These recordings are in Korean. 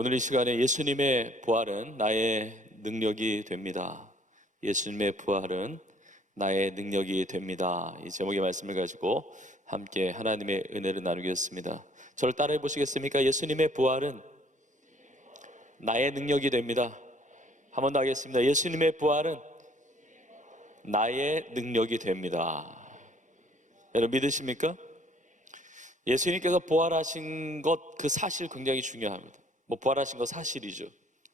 오늘 이 시간에 예수님의 부활은 나의 능력이 됩니다. 예수님의 부활은 나의 능력이 됩니다. 이 제목의 말씀을 가지고 함께 하나님의 은혜를 나누겠습니다. 저를 따라해 보시겠습니까? 예수님의 부활은 나의 능력이 됩니다. 한 번 더 하겠습니다. 예수님의 부활은 나의 능력이 됩니다. 여러분 믿으십니까? 예수님께서 부활하신 것 그 사실 굉장히 중요합니다. 부활하신 거 사실이죠.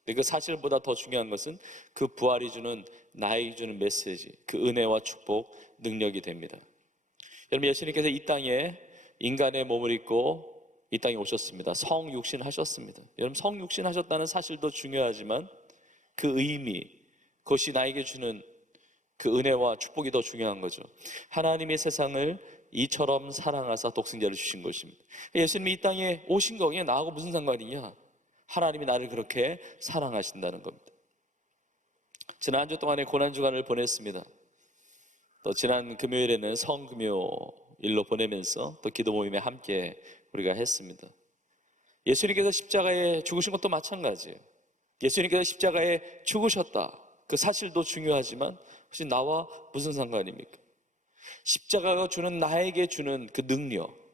근데 그 사실보다 더 중요한 것은 그 부활이 주는, 나에게 주는 메시지, 그 은혜와 축복, 능력이 됩니다. 여러분, 예수님께서 이 땅에 인간의 몸을 입고 이 땅에 오셨습니다. 성육신 하셨습니다. 여러분, 성육신 하셨다는 사실도 중요하지만 그 의미, 그것이 나에게 주는 그 은혜와 축복이 더 중요한 거죠. 하나님이 세상을 이처럼 사랑하사 독생자를 주신 것입니다. 예수님이 이 땅에 오신 거에 나하고 무슨 상관이냐? 하나님이 나를 그렇게 사랑하신다는 겁니다. 지난주 동안에 고난주간을 보냈습니다. 또 지난 금요일에는 성금요일로 보내면서 또 기도 모임에 함께 우리가 했습니다. 예수님께서 십자가에 죽으신 것도 마찬가지예요. 예수님께서 십자가에 죽으셨다, 그 사실도 중요하지만 혹시 나와 무슨 상관입니까? 십자가가 주는, 나에게 주는 그 능력,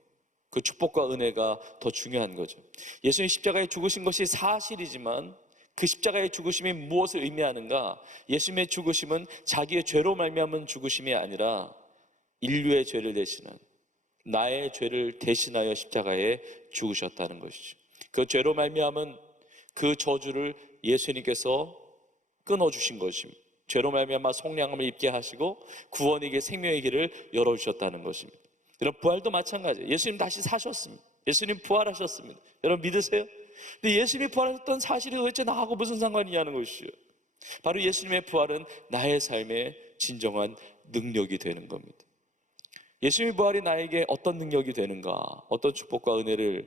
그 축복과 은혜가 더 중요한 거죠. 예수님 십자가에 죽으신 것이 사실이지만 그 십자가의 죽으심이 무엇을 의미하는가? 예수님의 죽으심은 자기의 죄로 말미암은 죽으심이 아니라 인류의 죄를 대신한, 나의 죄를 대신하여 십자가에 죽으셨다는 것이죠. 그 죄로 말미암은 그 저주를 예수님께서 끊어주신 것입니다. 죄로 말미암아 속량함을 입게 하시고 구원에게 생명의 길을 열어주셨다는 것입니다. 여러분, 부활도 마찬가지예요. 예수님 다시 사셨습니다. 예수님 부활하셨습니다. 여러분 믿으세요? 근데 예수님이 부활하셨던 사실이 도대체 나하고 무슨 상관이냐는 것이죠. 바로 예수님의 부활은 나의 삶의 진정한 능력이 되는 겁니다. 예수님의 부활이 나에게 어떤 능력이 되는가, 어떤 축복과 은혜를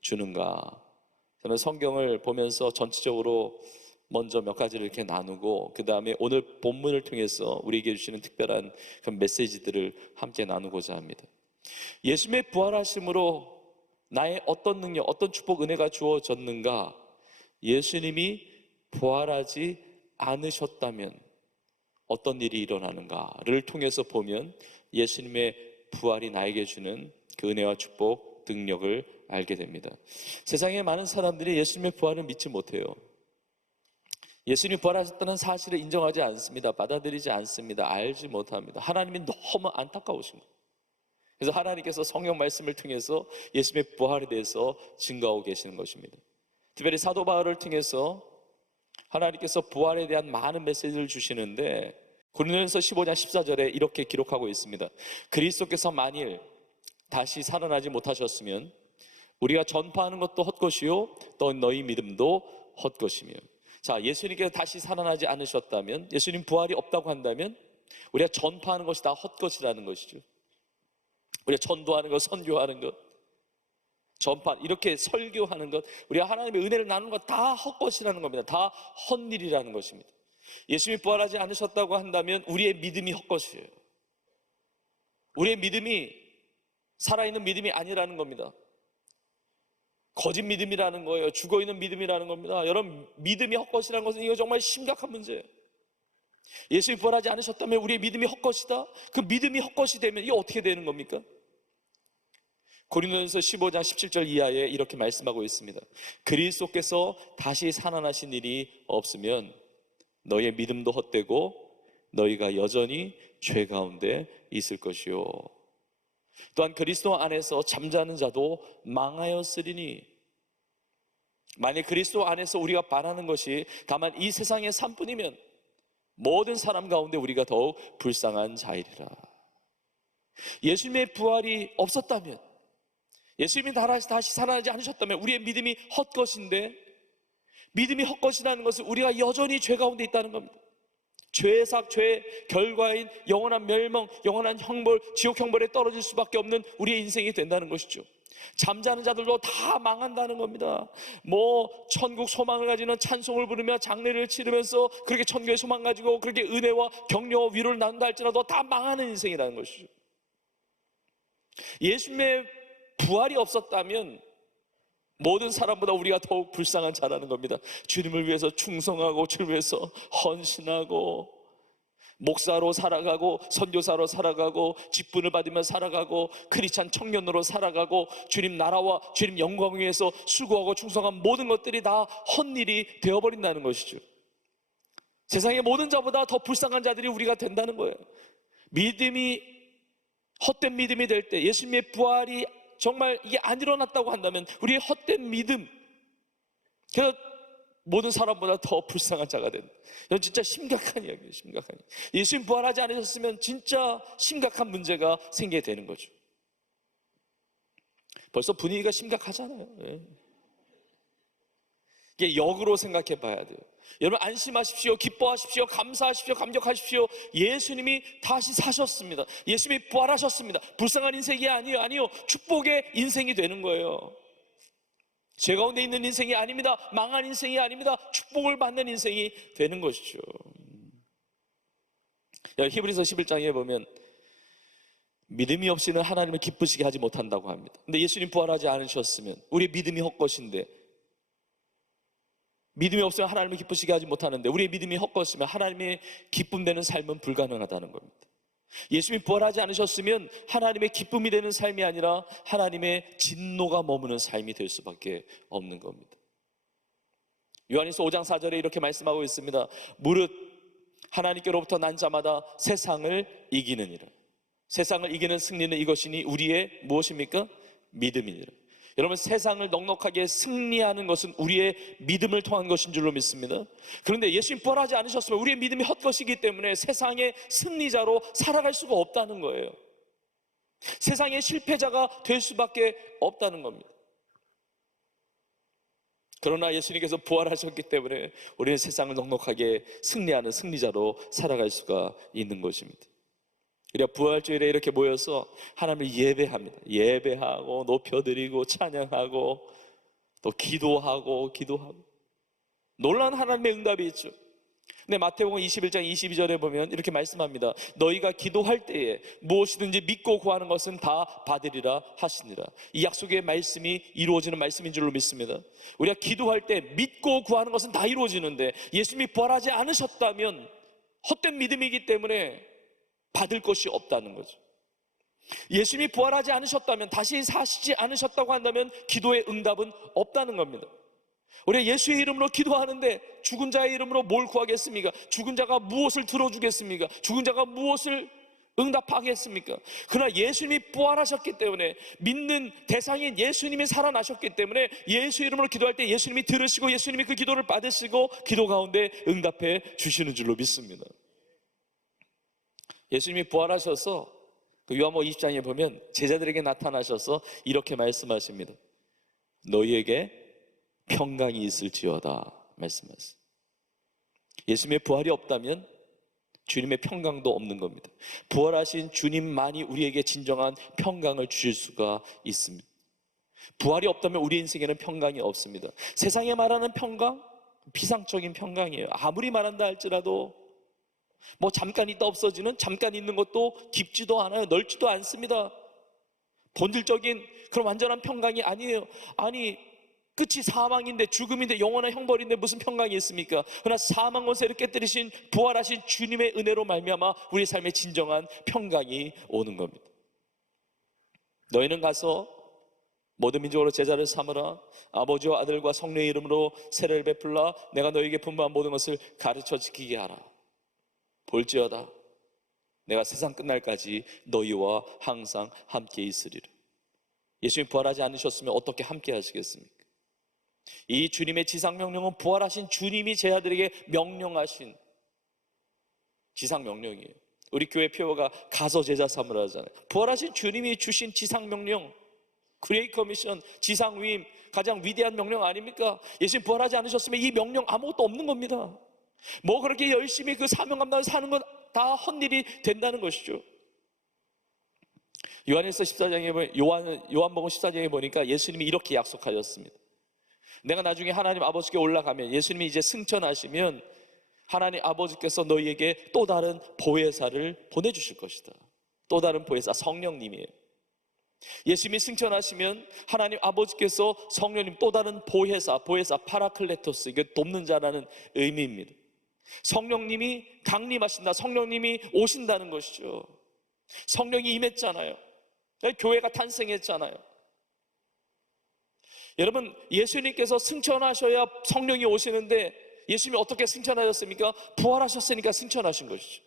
주는가. 저는 성경을 보면서 전체적으로 먼저 몇 가지를 이렇게 나누고 그 다음에 오늘 본문을 통해서 우리에게 주시는 특별한 그런 메시지들을 함께 나누고자 합니다. 예수님의 부활하심으로 나의 어떤 능력, 어떤 축복, 은혜가 주어졌는가? 예수님이 부활하지 않으셨다면 어떤 일이 일어나는가를 통해서 보면 예수님의 부활이 나에게 주는 그 은혜와 축복, 능력을 알게 됩니다. 세상에 많은 사람들이 예수님의 부활을 믿지 못해요. 예수님이 부활하셨다는 사실을 인정하지 않습니다. 받아들이지 않습니다. 알지 못합니다. 하나님이 너무 안타까우신 거예요. 그래서 하나님께서 성경 말씀을 통해서 예수님의 부활에 대해서 증거하고 계시는 것입니다. 특별히 사도 바울을 통해서 하나님께서 부활에 대한 많은 메시지를 주시는데 고린도전서 15장 14절에 이렇게 기록하고 있습니다. 그리스도께서 만일 다시 살아나지 못하셨으면 우리가 전파하는 것도 헛것이요 또 너희 믿음도 헛것이며. 자, 예수님께서 다시 살아나지 않으셨다면, 예수님 부활이 없다고 한다면 우리가 전파하는 것이 다 헛것이라는 것이죠. 우리가 전도하는 것, 선교하는 것, 전파, 이렇게 설교하는 것, 우리가 하나님의 은혜를 나누는 것 다 헛것이라는 겁니다. 다 헛일이라는 것입니다. 예수님이 부활하지 않으셨다고 한다면 우리의 믿음이 헛것이에요. 우리의 믿음이 살아있는 믿음이 아니라는 겁니다. 거짓 믿음이라는 거예요. 죽어있는 믿음이라는 겁니다. 여러분, 믿음이 헛것이라는 것은 이거 정말 심각한 문제예요. 예수님이 부활하지 않으셨다면 우리의 믿음이 헛것이다? 그 믿음이 헛것이 되면 이게 어떻게 되는 겁니까? 고린도전서 15장 17절 이하에 이렇게 말씀하고 있습니다. 그리스도께서 다시 살아나신 일이 없으면 너희의 믿음도 헛되고 너희가 여전히 죄 가운데 있을 것이요. 또한 그리스도 안에서 잠자는 자도 망하였으리니. 만약 그리스도 안에서 우리가 바라는 것이 다만 이 세상의 삶뿐이면 모든 사람 가운데 우리가 더욱 불쌍한 자이리라. 예수님의 부활이 없었다면, 예수님이 다시 살아나지 않으셨다면 우리의 믿음이 헛것인데, 믿음이 헛것이라는 것은 우리가 여전히 죄 가운데 있다는 겁니다. 죄의 삭, 죄의 결과인 영원한 멸망, 영원한 형벌, 지옥 형벌에 떨어질 수밖에 없는 우리의 인생이 된다는 것이죠. 잠자는 자들도 다 망한다는 겁니다. 천국 소망을 가지는 찬송을 부르며 장례를 치르면서 그렇게 천국의 소망 가지고 그렇게 은혜와 격려와 위로를 나눈다 할지라도 다 망하는 인생이라는 것이죠. 예수님의 부활이 없었다면 모든 사람보다 우리가 더욱 불쌍한 자라는 겁니다. 주님을 위해서 충성하고 주님을 위해서 헌신하고 목사로 살아가고 선교사로 살아가고 직분을 받으며 살아가고 크리스찬 청년으로 살아가고 주님 나라와 주님 영광을 위해서 수고하고 충성한 모든 것들이 다 헛일이 되어버린다는 것이죠. 세상의 모든 자보다 더 불쌍한 자들이 우리가 된다는 거예요. 믿음이 헛된 믿음이 될 때, 예수님의 부활이 정말 이게 안 일어났다고 한다면 우리의 헛된 믿음, 그래서 모든 사람보다 더 불쌍한 자가 된다. 이건 진짜 심각한 이야기예요. 심각한 이야기. 예수님 부활하지 않으셨으면 진짜 심각한 문제가 생기게 되는 거죠. 벌써 분위기가 심각하잖아요. 예. 이게 역으로 생각해 봐야 돼요. 여러분 안심하십시오. 기뻐하십시오. 감사하십시오. 감격하십시오. 예수님이 다시 사셨습니다. 예수님이 부활하셨습니다. 불쌍한 인생이 아니요. 축복의 인생이 되는 거예요. 죄 가운데 있는 인생이 아닙니다. 망한 인생이 아닙니다. 축복을 받는 인생이 되는 것이죠. 히브리서 11장에 보면 믿음이 없이는 하나님을 기쁘시게 하지 못한다고 합니다. 근데 예수님 부활하지 않으셨으면 우리의 믿음이 헛것인데, 믿음이 없으면 하나님을 기쁘시게 하지 못하는데 우리의 믿음이 헛것이면 하나님의 기쁨 되는 삶은 불가능하다는 겁니다. 예수님이 부활하지 않으셨으면 하나님의 기쁨이 되는 삶이 아니라 하나님의 진노가 머무는 삶이 될 수밖에 없는 겁니다. 요한일서 5장 4절에 이렇게 말씀하고 있습니다. 무릇 하나님께로부터 난 자마다 세상을 이기느니라. 세상을 이기는 승리는 이것이니 우리의 무엇입니까? 믿음이니라. 여러분, 세상을 넉넉하게 승리하는 것은 우리의 믿음을 통한 것인 줄로 믿습니다. 그런데 예수님 부활하지 않으셨으면 우리의 믿음이 헛것이기 때문에 세상의 승리자로 살아갈 수가 없다는 거예요. 세상의 실패자가 될 수밖에 없다는 겁니다. 그러나 예수님께서 부활하셨기 때문에 우리는 세상을 넉넉하게 승리하는 승리자로 살아갈 수가 있는 것입니다. 우리가 부활주일에 이렇게 모여서 하나님을 예배합니다. 예배하고 높여드리고 찬양하고 또 기도하고 놀라운 하나님의 응답이 있죠. 근데 마태복음 21장 22절에 보면 이렇게 말씀합니다. 너희가 기도할 때에 무엇이든지 믿고 구하는 것은 다 받으리라 하시니라. 이 약속의 말씀이 이루어지는 말씀인 줄로 믿습니다. 우리가 기도할 때 믿고 구하는 것은 다 이루어지는데 예수님이 부활하지 않으셨다면 헛된 믿음이기 때문에 받을 것이 없다는 거죠. 예수님이 부활하지 않으셨다면, 다시 사시지 않으셨다고 한다면 기도의 응답은 없다는 겁니다. 우리가 예수의 이름으로 기도하는데 죽은 자의 이름으로 뭘 구하겠습니까? 죽은 자가 무엇을 들어주겠습니까? 죽은 자가 무엇을 응답하겠습니까? 그러나 예수님이 부활하셨기 때문에, 믿는 대상인 예수님이 살아나셨기 때문에 예수 이름으로 기도할 때 예수님이 들으시고 예수님이 그 기도를 받으시고 기도 가운데 응답해 주시는 줄로 믿습니다. 예수님이 부활하셔서 그 요한복음 20장에 보면 제자들에게 나타나셔서 이렇게 말씀하십니다. 너희에게 평강이 있을지어다 말씀하세요. 예수님의 부활이 없다면 주님의 평강도 없는 겁니다. 부활하신 주님만이 우리에게 진정한 평강을 주실 수가 있습니다. 부활이 없다면 우리 인생에는 평강이 없습니다. 세상에 말하는 평강, 비상적인 평강이에요. 아무리 말한다 할지라도 잠깐 있다 없어지는, 잠깐 있는 것도 깊지도 않아요. 넓지도 않습니다. 본질적인 그런 완전한 평강이 아니에요. 아니, 끝이 사망인데, 죽음인데, 영원한 형벌인데 무슨 평강이 있습니까? 그러나 사망 권세를 깨뜨리신 부활하신 주님의 은혜로 말미암아 우리 삶에 진정한 평강이 오는 겁니다. 너희는 가서 모든 민족으로 제자를 삼으라. 아버지와 아들과 성령의 이름으로 세례를 베풀라. 내가 너희에게 분부한 모든 것을 가르쳐 지키게 하라. 볼지어다 내가 세상 끝날까지 너희와 항상 함께 있으리라. 예수님 부활하지 않으셨으면 어떻게 함께 하시겠습니까? 이 주님의 지상명령은 부활하신 주님이 제자들에게 명령하신 지상명령이에요. 우리 교회 표어가 가서 제자 삼으라 하잖아요. 부활하신 주님이 주신 지상명령, 그레이트 커미션, 지상위임, 가장 위대한 명령 아닙니까? 예수님 부활하지 않으셨으면 이 명령 아무것도 없는 겁니다. 그렇게 열심히 그 사명 감당을 사는 건 다 헛일이 된다는 것이죠. 요한복음 14장에 보니까 예수님이 이렇게 약속하셨습니다. 내가 나중에 하나님 아버지께 올라가면, 예수님이 이제 승천하시면 하나님 아버지께서 너희에게 또 다른 보혜사를 보내주실 것이다. 또 다른 보혜사, 성령님이에요. 예수님이 승천하시면 하나님 아버지께서 성령님 또 다른 보혜사 파라클레토스, 이게 돕는 자라는 의미입니다. 성령님이 강림하신다, 성령님이 오신다는 것이죠. 성령이 임했잖아요. 교회가 탄생했잖아요. 여러분, 예수님께서 승천하셔야 성령이 오시는데 예수님이 어떻게 승천하셨습니까? 부활하셨으니까 승천하신 것이죠.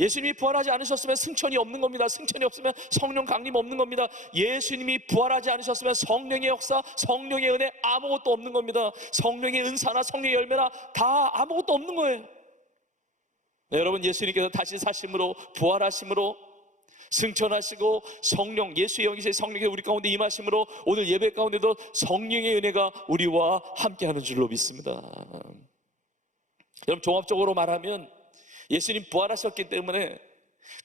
예수님이 부활하지 않으셨으면 승천이 없는 겁니다. 승천이 없으면 성령 강림 없는 겁니다. 예수님이 부활하지 않으셨으면 성령의 역사, 성령의 은혜 아무것도 없는 겁니다. 성령의 은사나 성령의 열매나 다 아무것도 없는 거예요. 네, 여러분, 예수님께서 다시 사심으로, 부활하심으로, 승천하시고 성령, 예수의 영이신 성령이 우리 가운데 임하심으로 오늘 예배 가운데도 성령의 은혜가 우리와 함께하는 줄로 믿습니다. 여러분, 종합적으로 말하면 예수님 부활하셨기 때문에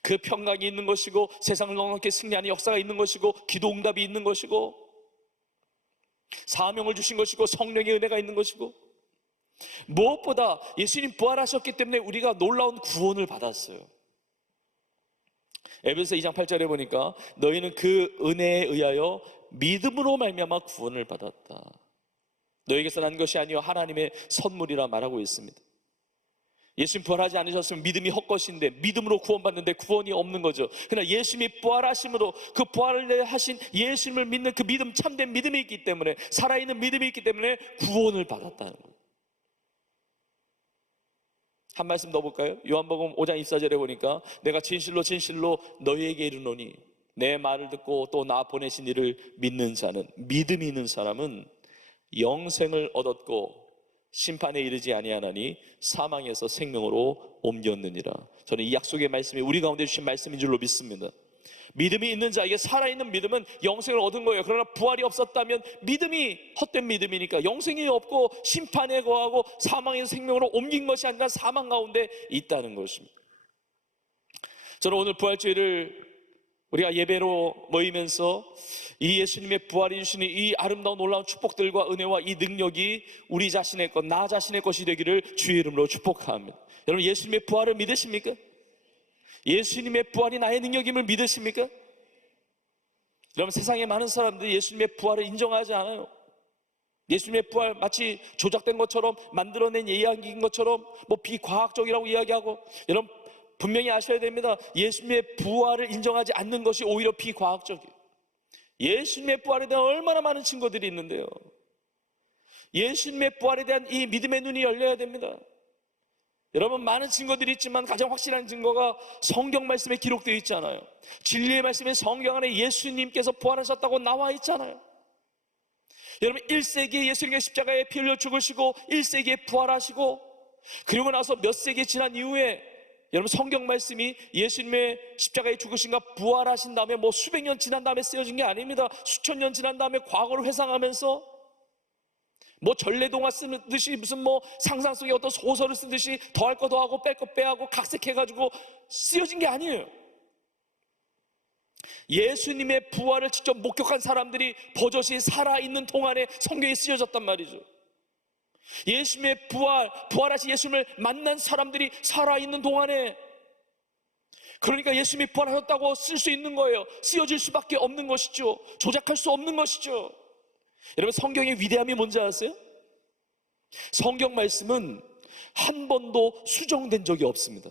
그 평강이 있는 것이고, 세상을 넉넉히 승리하는 역사가 있는 것이고, 기도 응답이 있는 것이고, 사명을 주신 것이고, 성령의 은혜가 있는 것이고, 무엇보다 예수님 부활하셨기 때문에 우리가 놀라운 구원을 받았어요. 에베소 2장 8절에 보니까 너희는 그 은혜에 의하여 믿음으로 말미암아 구원을 받았다. 너에게서 난 것이 아니요 하나님의 선물이라 말하고 있습니다. 예수님 부활하지 않으셨으면 믿음이 헛것인데, 믿음으로 구원받는데 구원이 없는 거죠. 그러나 예수님이 부활하심으로, 그 부활을 하신 예수님을 믿는 그 믿음, 참된 믿음이 있기 때문에, 살아있는 믿음이 있기 때문에 구원을 받았다는 거예요. 한 말씀 더 볼까요? 요한복음 5장 24절에 보니까 내가 진실로 진실로 너희에게 이르노니 내 말을 듣고 또 나 보내신 이를 믿는 자는, 믿음이 있는 사람은 영생을 얻었고 심판에 이르지 아니하나니 사망에서 생명으로 옮겼느니라. 저는 이 약속의 말씀이 우리 가운데 주신 말씀인 줄로 믿습니다. 믿음이 있는 자에게, 살아있는 믿음은 영생을 얻은 거예요. 그러나 부활이 없었다면 믿음이 헛된 믿음이니까 영생이 없고 심판에 거하고 사망에서 생명으로 옮긴 것이 아니라 사망 가운데 있다는 것입니다. 저는 오늘 부활주일을 우리가 예배로 모이면서 이 예수님의 부활이 주시는 이 아름다운 놀라운 축복들과 은혜와 이 능력이 우리 자신의 것, 나 자신의 것이 되기를 주의 이름으로 축복합니다. 여러분, 예수님의 부활을 믿으십니까? 예수님의 부활이 나의 능력임을 믿으십니까? 여러분, 세상에 많은 사람들이 예수님의 부활을 인정하지 않아요. 예수님의 부활 마치 조작된 것처럼, 만들어낸 이야기인 것처럼 뭐 비과학적이라고 이야기하고, 여러분 분명히 아셔야 됩니다. 예수님의 부활을 인정하지 않는 것이 오히려 비과학적이에요. 예수님의 부활에 대한 얼마나 많은 증거들이 있는데요. 예수님의 부활에 대한 이 믿음의 눈이 열려야 됩니다. 여러분, 많은 증거들이 있지만 가장 확실한 증거가 성경 말씀에 기록되어 있잖아요. 진리의 말씀에 성경 안에 예수님께서 부활하셨다고 나와 있잖아요. 여러분, 1세기에 예수님의 십자가에 피 흘려 죽으시고 1세기에 부활하시고, 그리고 나서 몇 세기 지난 이후에 여러분, 성경 말씀이 예수님의 십자가에 죽으신가 부활하신 다음에 뭐 수백 년 지난 다음에 쓰여진 게 아닙니다. 수천 년 지난 다음에 과거를 회상하면서 뭐 전래동화 쓰듯이 무슨 뭐 상상 속에 어떤 소설을 쓰듯이 더할 거 더하고 뺄 거 빼하고 각색해가지고 쓰여진 게 아니에요. 예수님의 부활을 직접 목격한 사람들이 버젓이 살아있는 동안에 성경에 쓰여졌단 말이죠. 예수님의 부활하신 예수님을 만난 사람들이 살아있는 동안에, 그러니까 예수님이 부활하셨다고 쓸 수 있는 거예요. 쓰여질 수밖에 없는 것이죠. 조작할 수 없는 것이죠. 여러분, 성경의 위대함이 뭔지 아세요? 성경 말씀은 한 번도 수정된 적이 없습니다.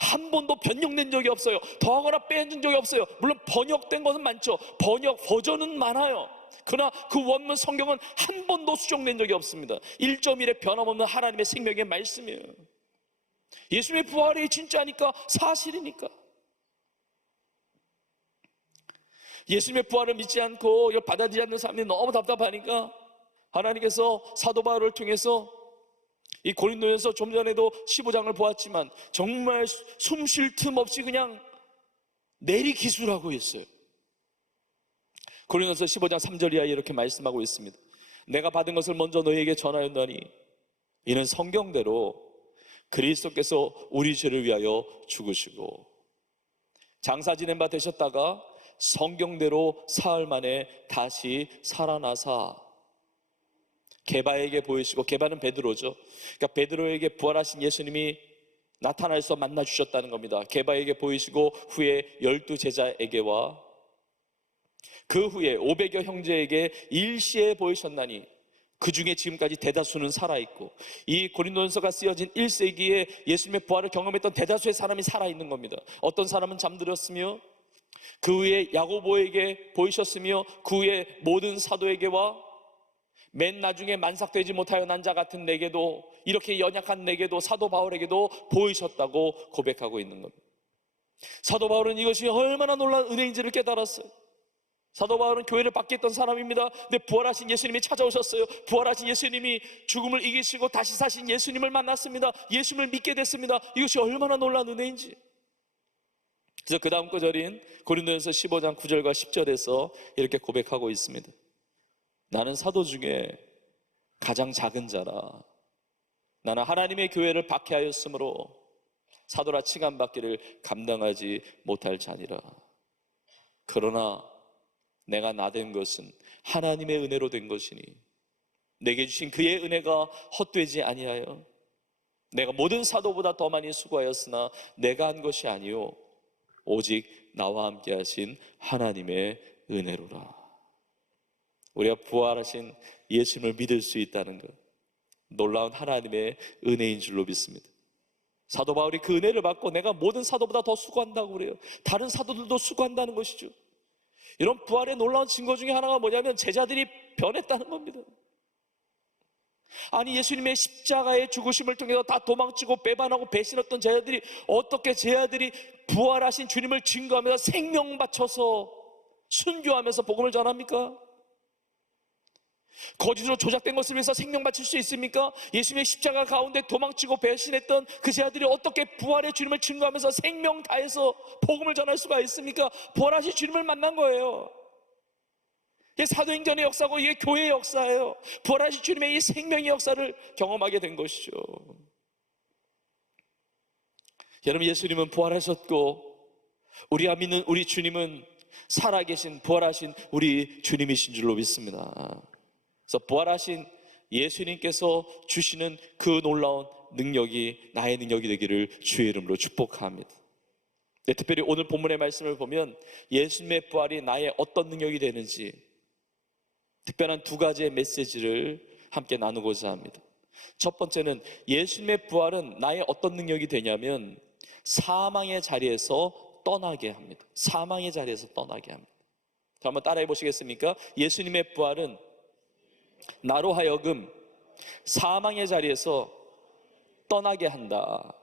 한 번도 변형된 적이 없어요. 더하거나 빼준 적이 없어요. 물론 번역된 것은 많죠. 번역 버전은 많아요. 그러나 그 원문 성경은 한 번도 수정된 적이 없습니다. 1.1의 변함없는 하나님의 생명의 말씀이에요. 예수님의 부활이 진짜니까, 사실이니까. 예수님의 부활을 믿지 않고 이걸 받아들이지 않는 사람들이 너무 답답하니까 하나님께서 사도 바울을 통해서 이 고린도전서, 좀 전에도 15장을 보았지만 정말 숨 쉴 틈 없이 그냥 내리기술하고 있어요. 고린도전서 15장 3절 이하에 이렇게 말씀하고 있습니다. 내가 받은 것을 먼저 너희에게 전하였노니 이는 성경대로 그리스도께서 우리 죄를 위하여 죽으시고 장사 지낸 바 되셨다가 성경대로 사흘 만에 다시 살아나사 게바에게 보이시고, 게바는 베드로죠. 그러니까 베드로에게 부활하신 예수님이 나타나서 만나 주셨다는 겁니다. 게바에게 보이시고 후에 12 제자에게와 그 후에 500여 형제에게 일시에 보이셨나니 그 중에 지금까지 대다수는 살아있고, 이 고린도전서가 쓰여진 1세기에 예수님의 부활을 경험했던 대다수의 사람이 살아있는 겁니다. 어떤 사람은 잠들었으며, 그 후에 야고보에게 보이셨으며, 그 후에 모든 사도에게와 맨 나중에 만삭되지 못하여 난 자 같은 내게도, 이렇게 연약한 내게도, 사도 바울에게도 보이셨다고 고백하고 있는 겁니다. 사도 바울은 이것이 얼마나 놀라운 은혜인지를 깨달았어요. 사도 바울은 교회를 밖에 했던 사람입니다. 근데 부활하신 예수님이 찾아오셨어요. 부활하신 예수님이 죽음을 이기시고 다시 사신 예수님을 만났습니다. 예수님을 믿게 됐습니다. 이것이 얼마나 놀라운 은혜인지. 그래서 그 다음 구절인 고린도전서 15장 9절과 10절에서 이렇게 고백하고 있습니다. 나는 사도 중에 가장 작은 자라. 나는 하나님의 교회를 박해하였으므로 사도라 칭함받기를 감당하지 못할 자니라. 그러나 내가 나된 것은 하나님의 은혜로 된 것이니 내게 주신 그의 은혜가 헛되지 아니하여 내가 모든 사도보다 더 많이 수고하였으나 내가 한 것이 아니요 오직 나와 함께 하신 하나님의 은혜로라. 우리가 부활하신 예수님을 믿을 수 있다는 것, 놀라운 하나님의 은혜인 줄로 믿습니다. 사도 바울이 그 은혜를 받고 내가 모든 사도보다 더 수고한다고 그래요. 다른 사도들도 수고한다는 것이죠. 이런 부활의 놀라운 증거 중에 하나가 뭐냐면 제자들이 변했다는 겁니다. 아니, 예수님의 십자가의 죽으심을 통해서 다 도망치고 배반하고 배신했던 제자들이 어떻게 제자들이 부활하신 주님을 증거하면서 생명 바쳐서 순교하면서 복음을 전합니까? 거짓으로 조작된 것을 위해서 생명 바칠 수 있습니까? 예수님의 십자가 가운데 도망치고 배신했던 그 제자들이 어떻게 부활의 주님을 증거하면서 생명 다해서 복음을 전할 수가 있습니까? 부활하신 주님을 만난 거예요. 이게 사도행전의 역사고 이게 교회의 역사예요. 부활하신 주님의 이 생명의 역사를 경험하게 된 것이죠. 여러분, 예수님은 부활하셨고 우리가 믿는 우리 주님은 살아계신 부활하신 우리 주님이신 줄로 믿습니다. 그래서 부활하신 예수님께서 주시는 그 놀라운 능력이 나의 능력이 되기를 주의 이름으로 축복합니다. 네, 특별히 오늘 본문의 말씀을 보면 예수님의 부활이 나의 어떤 능력이 되는지 특별한 두 가지의 메시지를 함께 나누고자 합니다. 첫 번째는 예수님의 부활은 나의 어떤 능력이 되냐면 사망의 자리에서 떠나게 합니다. 사망의 자리에서 떠나게 합니다. 자, 한번 따라해 보시겠습니까? 예수님의 부활은 나로 하여금 사망의 자리에서 떠나게 한다.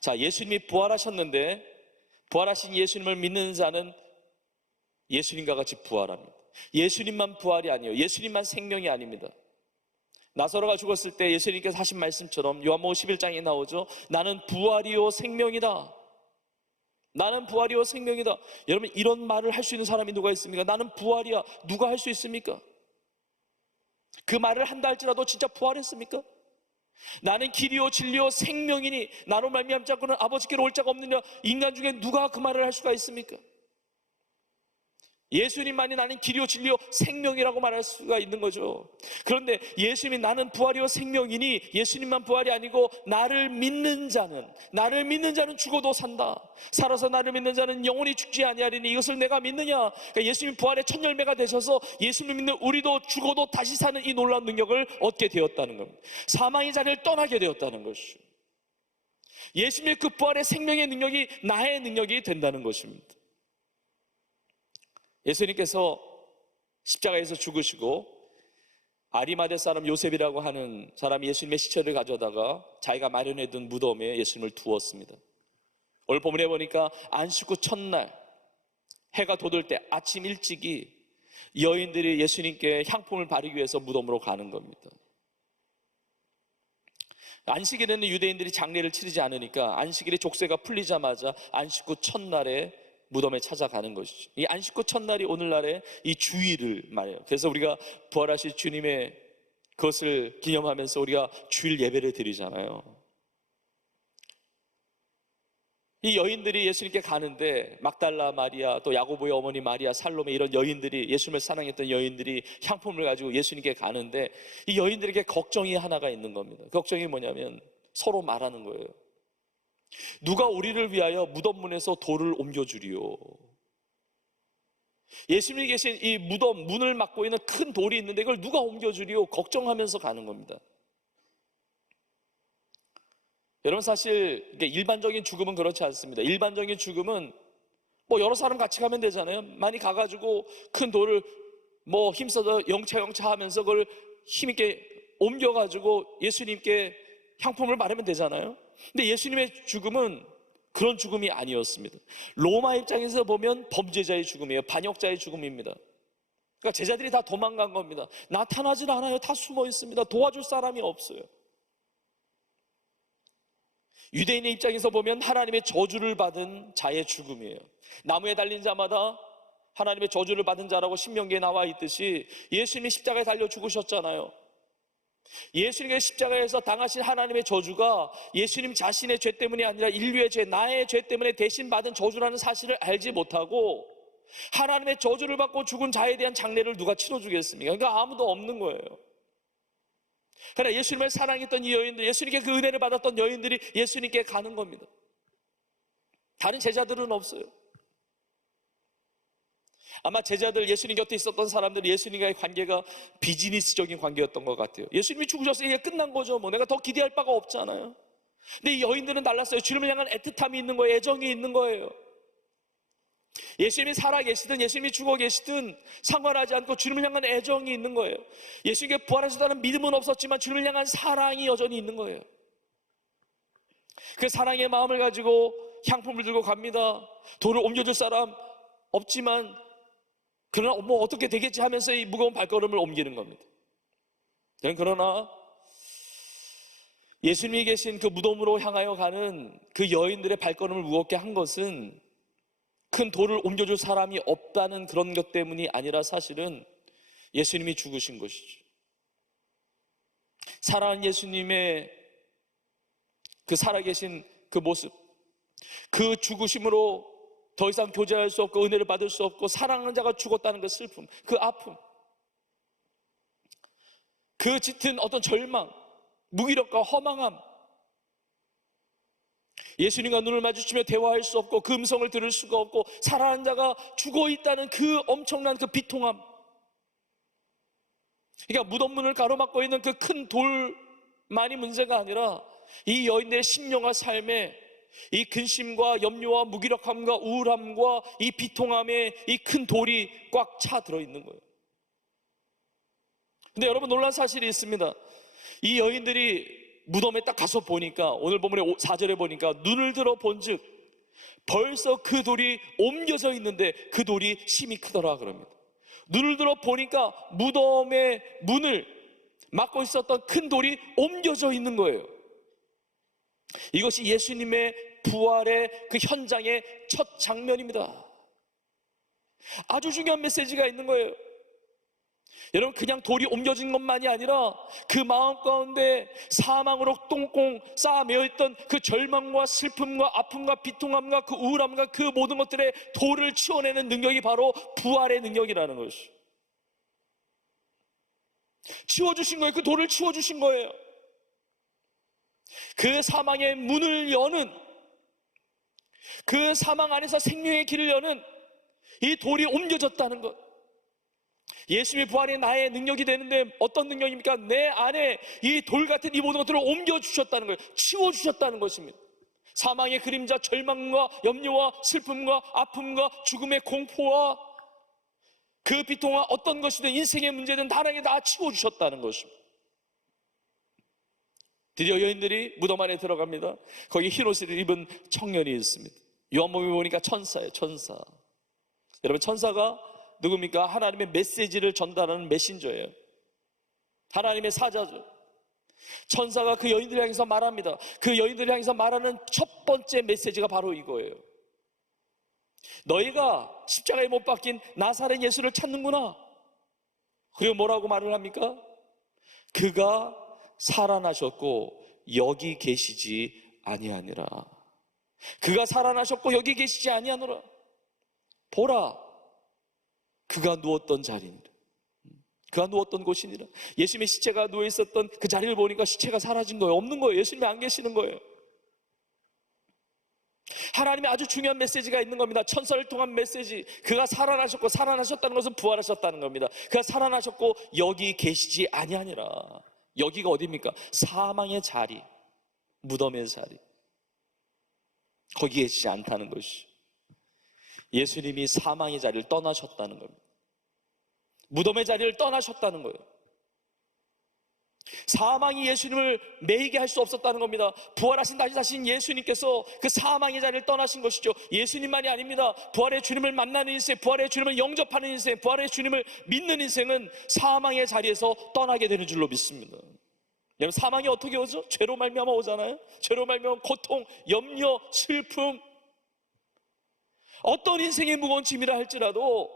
자, 예수님이 부활하셨는데 부활하신 예수님을 믿는 자는 예수님과 같이 부활합니다. 예수님만 부활이 아니에요. 예수님만 생명이 아닙니다. 나사로가 죽었을 때 예수님께서 하신 말씀처럼 요한복음 11장에 나오죠. 나는 부활이요 생명이다. 나는 부활이요 생명이다. 여러분, 이런 말을 할 수 있는 사람이 누가 있습니까? 나는 부활이야. 누가 할 수 있습니까? 그 말을 한다 할지라도 진짜 부활했습니까? 나는 길이요 진리요 생명이니 나로 말미암지 않고는 아버지께로 올 자가 없느냐. 인간 중에 누가 그 말을 할 수가 있습니까? 예수님만이 나는 길이요 진리요 생명이라고 말할 수가 있는 거죠. 그런데 예수님이 나는 부활이요 생명이니 예수님만 부활이 아니고 나를 믿는 자는 죽어도 산다. 살아서 나를 믿는 자는 영원히 죽지 아니하리니 이것을 내가 믿느냐. 그러니까 예수님 부활의 첫 열매가 되셔서 예수님 믿는 우리도 죽어도 다시 사는 이 놀라운 능력을 얻게 되었다는 겁니다. 사망의 자리를 떠나게 되었다는 것이죠. 예수님의 그 부활의 생명의 능력이 나의 능력이 된다는 것입니다. 예수님께서 십자가에서 죽으시고 아리마대 사람 요셉이라고 하는 사람이 예수님의 시체를 가져다가 자기가 마련해둔 무덤에 예수님을 두었습니다. 오늘 본문에 보니까 안식 후 첫날 해가 돋을 때 아침 일찍이 여인들이 예수님께 향품을 바르기 위해서 무덤으로 가는 겁니다. 안식일에는 유대인들이 장례를 치르지 않으니까 안식일에 족쇄가 풀리자마자 안식 후 첫날에 무덤에 찾아가는 것이죠. 이 안식 후 첫날이 오늘날의 이 주일을 말해요. 그래서 우리가 부활하신 주님의 그것을 기념하면서 우리가 주일 예배를 드리잖아요. 이 여인들이 예수님께 가는데 막달라 마리아, 또 야고보의 어머니 마리아, 살로메 이런 여인들이 예수님을 사랑했던 여인들이 향품을 가지고 예수님께 가는데 이 여인들에게 걱정이 하나가 있는 겁니다. 걱정이 뭐냐면 서로 말하는 거예요. 누가 우리를 위하여 무덤문에서 돌을 옮겨주리요. 예수님이 계신 이 무덤 문을 막고 있는 큰 돌이 있는데 이걸 누가 옮겨주리요? 걱정하면서 가는 겁니다. 여러분, 사실 이게 일반적인 죽음은 그렇지 않습니다. 일반적인 죽음은 뭐 여러 사람 같이 가면 되잖아요. 많이 가가지고 큰 돌을 뭐 힘써서 영차 하면서 그걸 힘있게 옮겨가지고 예수님께 향품을 바르면 되잖아요. 근데 예수님의 죽음은 그런 죽음이 아니었습니다. 로마 입장에서 보면 범죄자의 죽음이에요. 반역자의 죽음입니다. 그러니까 제자들이 다 도망간 겁니다. 나타나질 않아요. 다 숨어 있습니다. 도와줄 사람이 없어요. 유대인의 입장에서 보면 하나님의 저주를 받은 자의 죽음이에요. 나무에 달린 자마다 하나님의 저주를 받은 자라고 신명기에 나와 있듯이 예수님이 십자가에 달려 죽으셨잖아요. 예수님의 십자가에서 당하신 하나님의 저주가 예수님 자신의 죄 때문이 아니라 인류의 죄, 나의 죄 때문에 대신 받은 저주라는 사실을 알지 못하고 하나님의 저주를 받고 죽은 자에 대한 장례를 누가 치러주겠습니까? 그러니까 아무도 없는 거예요. 그러나 예수님을 사랑했던 이 여인들, 예수님께 그 은혜를 받았던 여인들이 예수님께 가는 겁니다. 다른 제자들은 없어요. 아마 제자들, 예수님 곁에 있었던 사람들이 예수님과의 관계가 비즈니스적인 관계였던 것 같아요. 예수님이 죽으셨으니 이게 끝난 거죠. 뭐 내가 더 기대할 바가 없잖아요. 근데 이 여인들은 달랐어요. 주님을 향한 애틋함이 있는 거예요. 애정이 있는 거예요. 예수님이 살아계시든 예수님이 죽어 계시든 상관하지 않고 주님을 향한 애정이 있는 거예요. 예수님께 부활하셨다는 믿음은 없었지만 주님을 향한 사랑이 여전히 있는 거예요. 그 사랑의 마음을 가지고 향품을 들고 갑니다. 돌을 옮겨줄 사람 없지만 그러나 뭐 어떻게 되겠지 하면서 이 무거운 발걸음을 옮기는 겁니다. 그러나 예수님이 계신 그 무덤으로 향하여 가는 그 여인들의 발걸음을 무겁게 한 것은 큰 돌을 옮겨줄 사람이 없다는 그런 것 때문이 아니라 사실은 예수님이 죽으신 것이죠. 살아난 예수님의 그 살아계신 그 모습, 그 죽으심으로 더 이상 교제할 수 없고 은혜를 받을 수 없고 사랑하는 자가 죽었다는 그 슬픔, 그 아픔, 그 짙은 어떤 절망, 무기력과 허망함, 예수님과 눈을 마주치며 대화할 수 없고 그 음성을 들을 수가 없고 사랑하는 자가 죽어 있다는 그 엄청난 그 비통함, 그러니까 무덤문을 가로막고 있는 그 큰 돌만이 문제가 아니라 이 여인들의 심령과 삶에 이 근심과 염려와 무기력함과 우울함과 이 비통함에 이 큰 돌이 꽉 차 들어있는 거예요. 근데 여러분, 놀란 사실이 있습니다. 이 여인들이 무덤에 딱 가서 보니까 오늘 본문의 4절에 보니까 눈을 들어 본즉 벌써 그 돌이 옮겨져 있는데 그 돌이 심히 크더라 그럽니다. 눈을 들어 보니까 무덤의 문을 막고 있었던 큰 돌이 옮겨져 있는 거예요. 이것이 예수님의 부활의 그 현장의 첫 장면입니다. 아주 중요한 메시지가 있는 거예요. 여러분, 그냥 돌이 옮겨진 것만이 아니라 그 마음 가운데 사망으로 똥꽁 쌓아 매어있던 그 절망과 슬픔과 아픔과 비통함과 그 우울함과 그 모든 것들의 돌을 치워내는 능력이 바로 부활의 능력이라는 것이죠. 치워주신 거예요. 그 돌을 치워주신 거예요. 그 사망의 문을 여는, 그 사망 안에서 생명의 길을 여는 이 돌이 옮겨졌다는 것. 예수님의 부활이 나의 능력이 되는데 어떤 능력입니까? 내 안에 이 돌 같은 이 모든 것들을 옮겨주셨다는 거예요. 치워주셨다는 것입니다. 사망의 그림자, 절망과 염려와 슬픔과 아픔과 죽음의 공포와 그 비통과 어떤 것이든 인생의 문제든 하나님이 다 치워주셨다는 것입니다. 드디어 여인들이 무덤 안에 들어갑니다. 거기 흰옷을 입은 청년이 있습니다. 요한복음에 보니까 천사예요. 천사. 여러분, 천사가 누굽니까? 하나님의 메시지를 전달하는 메신저예요. 하나님의 사자죠. 천사가 그 여인들을 향해서 말합니다. 그 여인들을 향해서 말하는 첫 번째 메시지가 바로 이거예요. 너희가 십자가에 못 박힌 나사렛 예수를 찾는구나. 그리고 뭐라고 말을 합니까? 그가 살아나셨고 여기 계시지 아니하니라. 그가 살아나셨고 여기 계시지 아니하노라. 보라, 그가 누웠던 자리니라. 그가 누웠던 곳이니라. 예수님의 시체가 누워있었던 그 자리를 보니까 시체가 사라진 거예요. 없는 거예요. 예수님이 안 계시는 거예요. 하나님의 아주 중요한 메시지가 있는 겁니다. 천사를 통한 메시지. 그가 살아나셨고, 살아나셨다는 것은 부활하셨다는 겁니다. 그가 살아나셨고 여기 계시지 아니하니라. 여기가 어디입니까? 사망의 자리, 무덤의 자리. 거기 계시지 않다는 것이, 예수님이 사망의 자리를 떠나셨다는 겁니다. 무덤의 자리를 떠나셨다는 거예요. 사망이 예수님을 매이게 할 수 없었다는 겁니다. 부활하신 다시 예수님께서 그 사망의 자리를 떠나신 것이죠. 예수님만이 아닙니다. 부활의 주님을 만나는 인생, 부활의 주님을 영접하는 인생, 부활의 주님을 믿는 인생은 사망의 자리에서 떠나게 되는 줄로 믿습니다. 여러분, 사망이 어떻게 오죠? 죄로 말미암아 오잖아요. 죄로 말미암아 고통, 염려, 슬픔, 어떤 인생의 무거운 짐이라 할지라도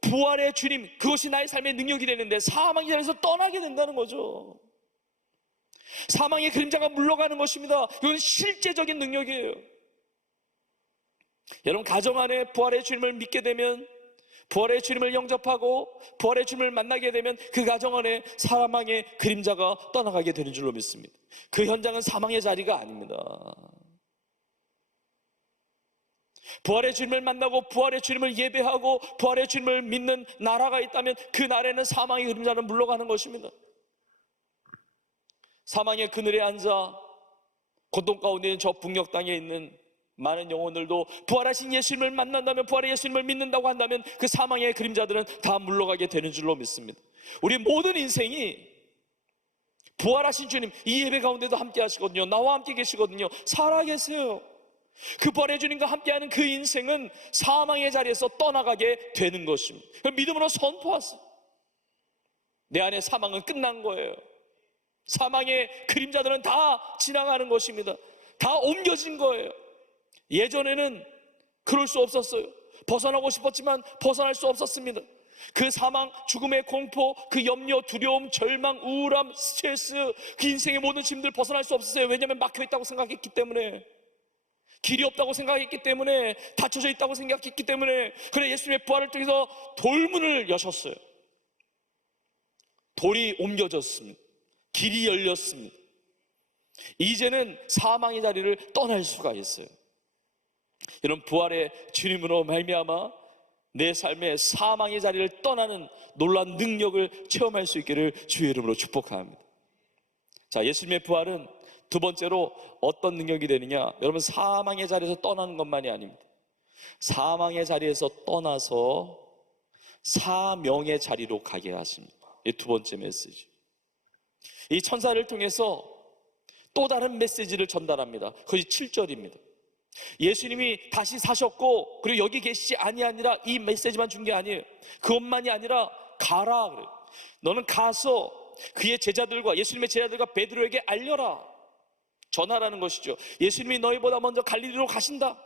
부활의 주님, 그것이 나의 삶의 능력이 되는데 사망의 자리에서 떠나게 된다는 거죠. 사망의 그림자가 물러가는 것입니다. 이건 실제적인 능력이에요. 여러분, 가정 안에 부활의 주님을 믿게 되면, 부활의 주님을 영접하고 부활의 주님을 만나게 되면 그 가정 안에 사망의 그림자가 떠나가게 되는 줄로 믿습니다. 그 현장은 사망의 자리가 아닙니다. 부활의 주님을 만나고 부활의 주님을 예배하고 부활의 주님을 믿는 나라가 있다면 그 나라에는 사망의 그림자는 물러가는 것입니다. 사망의 그늘에 앉아 고통 가운데 있는 저 북녘 땅에 있는 많은 영혼들도 부활하신 예수님을 만난다면, 부활의 예수님을 믿는다고 한다면 그 사망의 그림자들은 다 물러가게 되는 줄로 믿습니다. 우리 모든 인생이 부활하신 주님, 이 예배 가운데도 함께 하시거든요. 나와 함께 계시거든요. 살아계세요. 그 부활의 주님과 함께하는 그 인생은 사망의 자리에서 떠나가게 되는 것입니다. 믿음으로 선포하세요. 내 안에 사망은 끝난 거예요. 사망의 그림자들은 다 지나가는 것입니다. 다 옮겨진 거예요. 예전에는 그럴 수 없었어요. 벗어나고 싶었지만 벗어날 수 없었습니다. 그 사망, 죽음의 공포, 그 염려, 두려움, 절망, 우울함, 스트레스, 그 인생의 모든 짐들 벗어날 수 없었어요. 왜냐하면 막혀있다고 생각했기 때문에, 길이 없다고 생각했기 때문에, 닫혀져 있다고 생각했기 때문에. 그래, 예수님의 부활을 통해서 돌문을 여셨어요. 돌이 옮겨졌습니다. 길이 열렸습니다. 이제는 사망의 자리를 떠날 수가 있어요. 이런 부활의 주님으로 말미암아 내 삶의 사망의 자리를 떠나는 놀라운 능력을 체험할 수 있기를 주의 이름으로 축복합니다. 자, 예수님의 부활은 두 번째로 어떤 능력이 되느냐? 여러분, 사망의 자리에서 떠나는 것만이 아닙니다. 사망의 자리에서 떠나서 사명의 자리로 가게 하십니다. 이 두 번째 메시지. 이 천사를 통해서 또 다른 메시지를 전달합니다. 그것이 7절입니다. 예수님이 다시 사셨고 그리고 여기 계시지 아니하니라, 이 메시지만 준 게 아니에요. 그것만이 아니라 가라 그래요. 너는 가서 그의 제자들과, 예수님의 제자들과 베드로에게 알려라, 전하라는 것이죠. 예수님이 너희보다 먼저 갈릴리로 가신다.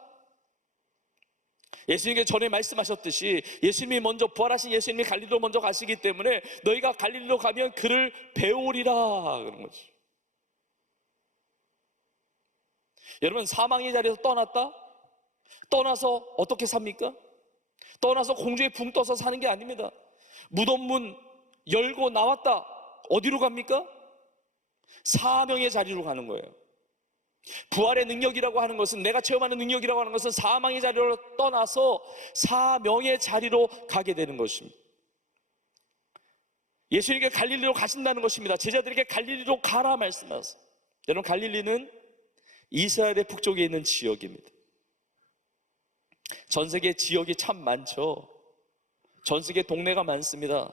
예수님께 전에 말씀하셨듯이 예수님이 먼저, 부활하신 예수님이 갈릴리로 먼저 가시기 때문에 너희가 갈릴리로 가면 그를 배우리라 그런 거죠. 여러분, 사망의 자리에서 떠났다? 떠나서 어떻게 삽니까? 떠나서 공중에 붕 떠서 사는 게 아닙니다. 무덤문 열고 나왔다. 어디로 갑니까? 사명의 자리로 가는 거예요. 부활의 능력이라고 하는 것은, 내가 체험하는 능력이라고 하는 것은 사망의 자리로 떠나서 사명의 자리로 가게 되는 것입니다. 예수님께 갈릴리로 가신다는 것입니다. 제자들에게 갈릴리로 가라 말씀하세요. 여러분, 갈릴리는 이스라엘의 북쪽에 있는 지역입니다. 전 세계 지역이 참 많죠. 전 세계 동네가 많습니다.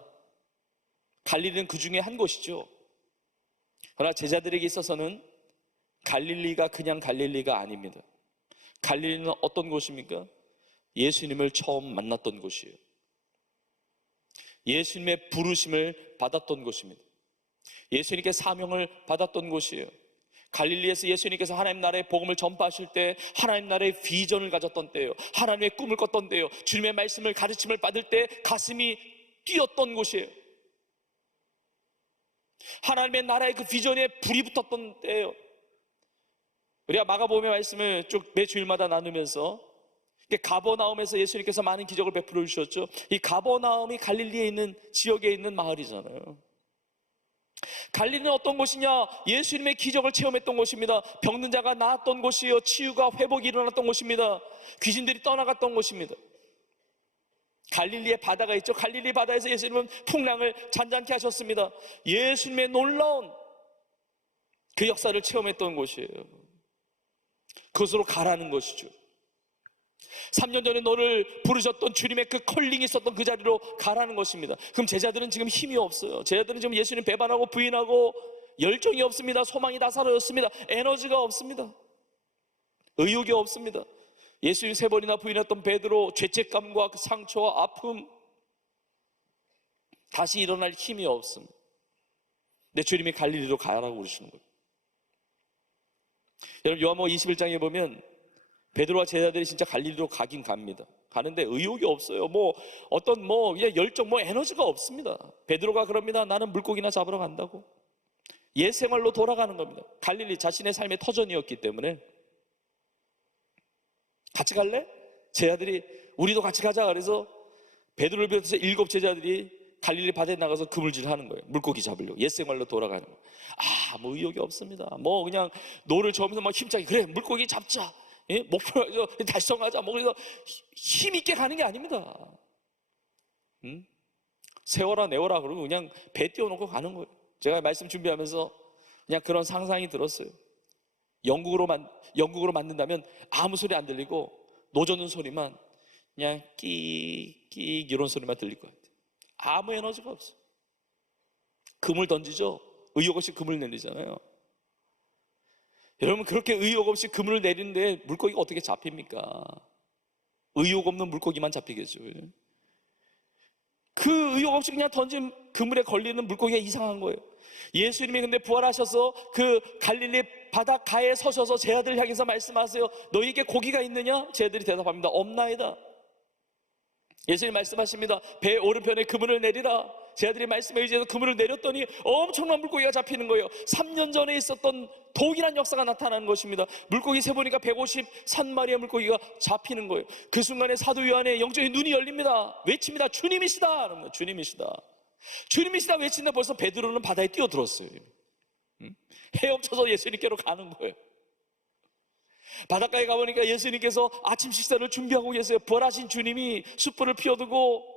갈릴리는 그 중에 한 곳이죠. 그러나 제자들에게 있어서는 갈릴리가 그냥 갈릴리가 아닙니다. 갈릴리는 어떤 곳입니까? 예수님을 처음 만났던 곳이에요. 예수님의 부르심을 받았던 곳입니다. 예수님께 사명을 받았던 곳이에요. 갈릴리에서 예수님께서 하나님 나라의 복음을 전파하실 때 하나님 나라의 비전을 가졌던 때예요. 하나님의 꿈을 꿨던 때예요. 주님의 말씀을, 가르침을 받을 때 가슴이 뛰었던 곳이에요. 하나님의 나라의 그 비전에 불이 붙었던 때예요. 우리가 마가복음의 말씀을 쭉 매 주일마다 나누면서, 가버나움에서 예수님께서 많은 기적을 베풀어 주셨죠. 이 가버나움이 갈릴리에 있는 지역에 있는 마을이잖아요. 갈릴리는 어떤 곳이냐? 예수님의 기적을 체험했던 곳입니다. 병든 자가 나았던 곳이요, 치유가 회복이 일어났던 곳입니다. 귀신들이 떠나갔던 곳입니다. 갈릴리에 바다가 있죠. 갈릴리 바다에서 예수님은 풍랑을 잔잔케 하셨습니다. 예수님의 놀라운 그 역사를 체험했던 곳이에요. 그것으로 가라는 것이죠. 3년 전에 너를 부르셨던 주님의 그 컬링이 있었던 그 자리로 가라는 것입니다. 그럼 제자들은 지금 힘이 없어요. 제자들은 지금 예수님 배반하고 부인하고 열정이 없습니다. 소망이 다 사라졌습니다. 에너지가 없습니다. 의욕이 없습니다. 예수님 3번이나 부인했던 베드로, 죄책감과 그 상처와 아픔, 다시 일어날 힘이 없습니다. 근데 주님이 갈릴리로 가라고 그러시는 거예요. 여러분, 요한복음 21장에 보면 베드로와 제자들이 진짜 갈릴리로 가긴 갑니다. 가는데 의욕이 없어요. 그냥 열정, 에너지가 없습니다. 베드로가 그럽니다. 나는 물고기나 잡으러 간다고. 옛 생활로 돌아가는 겁니다. 갈릴리 자신의 삶의 터전이었기 때문에. 같이 갈래? 제자들이 우리도 같이 가자. 그래서 베드로를 비롯해서 7 제자들이 갈릴리 바다에 나가서 그물질 하는 거예요. 물고기 잡으려고. 옛 생활로 돌아가는 거예요. 의욕이 없습니다. 그냥 노를 저으면서 힘차게, 그래, 물고기 잡자. 예? 목표를 달성하자. 그래서 힘있게 가는 게 아닙니다. 세워라 내워라 그러고 그냥 배 띄워놓고 가는 거예요. 제가 말씀 준비하면서 그냥 그런 상상이 들었어요. 영국으로 만든다면 아무 소리 안 들리고 노젓는 소리만 그냥 끼익 이런 소리만 들릴 것 같아요. 아무 에너지가 없어요. 금을 던지죠. 의욕 없이 금을 내리잖아요. 여러분, 그렇게 의욕 없이 그물을 내리는데 물고기가 어떻게 잡힙니까? 의욕 없는 물고기만 잡히겠죠. 그 의욕 없이 그냥 던진 그물에 걸리는 물고기가 이상한 거예요. 예수님이 근데 부활하셔서 그 갈릴리 바닷가에 서셔서 제자들을 향해서 말씀하세요. 너희에게 고기가 있느냐? 제자들이 대답합니다. 없나이다. 예수님 말씀하십니다. 배 오른편에 그물을 내리라. 제자들이 말씀에 의지해서 그물을 내렸더니 엄청난 물고기가 잡히는 거예요. 3년 전에 있었던 동일한 역사가 나타나는 것입니다. 물고기 세보니까 153마리의 물고기가 잡히는 거예요. 그 순간에 사도 요한의 영적인 눈이 열립니다. 외칩니다. 주님이시다. 주님이시다. 주님이시다 외친다. 벌써 베드로는 바다에 뛰어들었어요. 헤엄쳐서 예수님께로 가는 거예요. 바닷가에 가보니까 예수님께서 아침 식사를 준비하고 계세요. 부활하신 주님이 숯불을 피워두고